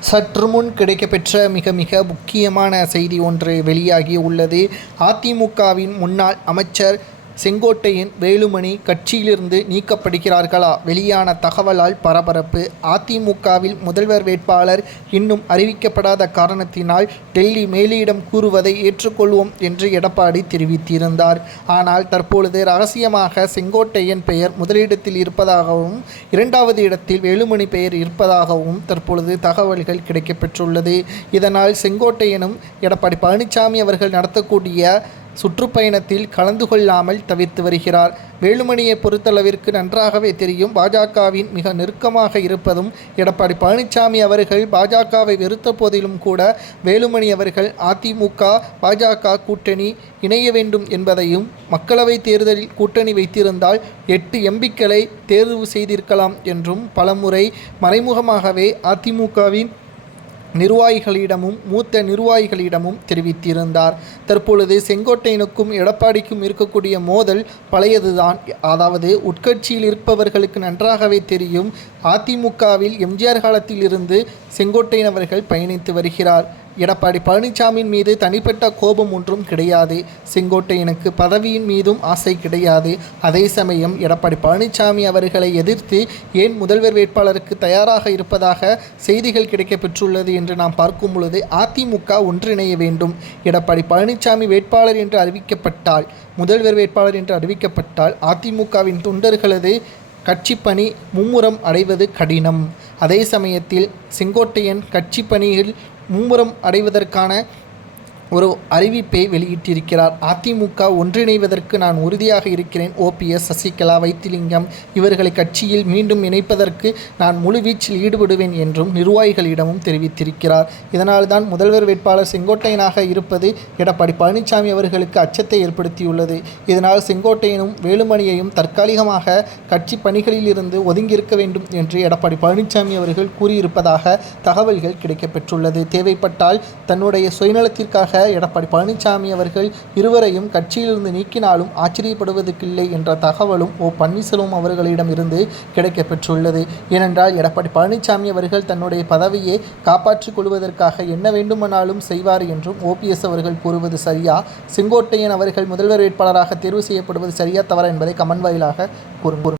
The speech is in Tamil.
சற்று முன் கிடைக்கப்பெற்ற மிக மிக முக்கியமான செய்தி ஒன்று வெளியாகி உள்ளது. அதிமுகவின் முன்னாள் அமைச்சர் செங்கோட்டையன் வேலுமணி கட்சியிலிருந்து நீக்கப்படுகிறார்களா? வெளியான தகவலால் பரபரப்பு. அதிமுகவில் முதல்வர் வேட்பாளர் இன்னும் அறிவிக்கப்படாத காரணத்தினால் டெல்லி மேலிடம் கூறுவதை ஏற்றுக்கொள்வோம் என்று எடப்பாடி தெரிவித்திருந்தார். ஆனால் தற்பொழுது ரகசியமாக செங்கோட்டையன் பெயர் முதலிடத்தில் இருப்பதாகவும் இரண்டாவது இடத்தில் வேலுமணி பெயர் இருப்பதாகவும் தற்பொழுது தகவல்கள் கிடைக்கப்பெற்றுள்ளது. இதனால் செங்கோட்டையனும் எடப்பாடி பழனிசாமி அவர்கள் நடத்தக்கூடிய சுற்றுப்பயணத்தில் கலந்து கொள்ளாமல் தவிர்த்து வருகிறார். வேலுமணியை பொறுத்தளவிற்கு நன்றாகவே தெரியும். பாஜகவின் மிக நெருக்கமாக இருப்பதும் எடப்பாடி பழனிசாமி அவர்கள் பாஜகவை வெறுத்த போதிலும் கூட வேலுமணி அவர்கள் அதிமுக பாஜக கூட்டணி இணைய வேண்டும் என்பதையும் மக்களவைத் தேர்தலில் கூட்டணி வைத்திருந்தால் எட்டு எம்பிக்களை தேர்வு செய்திருக்கலாம் என்றும் பலமுறை மறைமுகமாகவே அதிமுகவின் நிர்வாகிகளிடமும் மூத்த நிர்வாகிகளிடமும் தெரிவித்திருந்தார். தற்பொழுது செங்கோட்டையனுக்கும் எடப்பாடிக்கும் இருக்கக்கூடிய மோதல் பழையதுதான். அதாவது உட்கட்சியில் இருப்பவர்களுக்கு நன்றாகவே தெரியும் அதிமுகவில் எம்ஜிஆர் காலத்தில் இருந்து செங்கோட்டையன் அவர்கள் பயணித்து வருகிறார். எடப்பாடி பழனிசாமியின் மீது தனிப்பட்ட கோபம் ஒன்றும் கிடையாது. செங்கோட்டையனுக்கு பதவியின் மீதும் ஆசை கிடையாது. அதே சமயம் எடப்பாடி பழனிசாமி அவர்களை எதிர்த்து ஏன் முதல்வர் வேட்பாளருக்கு தயாராக இருப்பதாக செய்திகள் கிடைக்கப்பெற்றுள்ளது என்று நாம் பார்க்கும் பொழுது அதிமுக ஒன்றிணைய வேண்டும். எடப்பாடி பழனிசாமி வேட்பாளர் என்று அறிவிக்கப்பட்டால் முதல்வர் வேட்பாளர் என்று அறிவிக்கப்பட்டால் அதிமுகவின் தொண்டர்களது கட்சி பணி மும்முரம் அடைவது கடினம். அதே சமயத்தில் செங்கோட்டையன் கட்சி பணியில் மும்முரம் அடைவதற்கான ஒரு அறிவிப்பை வெளியிட்டிருக்கிறார். அதிமுக ஒன்றிணைவதற்கு நான் உறுதியாக இருக்கிறேன். ஓபிஎஸ் சசிகலா வைத்திலிங்கம் இவர்களை கட்சியில் மீண்டும் இணைப்பதற்கு நான் முழுவீச்சில் ஈடுபடுவேன் என்றும் நிர்வாகிகளிடமும் தெரிவித்திருக்கிறார். இதனால்தான் முதல்வர் வேட்பாளர் செங்கோட்டையனாக இருப்பது எடப்பாடி பழனிசாமி அவர்களுக்கு அச்சத்தை ஏற்படுத்தியுள்ளது. இதனால் செங்கோட்டையனும் வேலுமணியையும் தற்காலிகமாக கட்சி பணிகளில் இருந்து ஒதுங்கியிருக்க வேண்டும் என்று எடப்பாடி பழனிசாமி அவர்கள் கூறியிருப்பதாக தகவல்கள் கிடைக்கப்பெற்றுள்ளது. தேவைப்பட்டால் தன்னுடைய சுயநலத்திற்காக எடப்பாடி பழனிசாமி அவர்கள் இருவரையும் கட்சியிலிருந்து நீக்கினாலும் ஆச்சரியப்படுவதற்கில்லை என்ற தகவலும் ஓ பன்னீர்செல்வம் அவர்களிடம் இருந்து கிடைக்கப்பெற்றுள்ளது ஏனென்றால் எடப்பாடி பழனிசாமி அவர்கள் தன்னுடைய பதவியை காப்பாற்றிக் கொள்வதற்காக என்ன வேண்டுமானாலும் செய்வார் என்றும் ஓபிஎஸ் அவர்கள் கூறுவது சரியா? செங்கோட்டையன் அவர்கள் முதல்வர் வேட்பாளராக தேர்வு செய்யப்படுவது சரியா தவறா என்பதை கமன் வாயிலாக கூறும்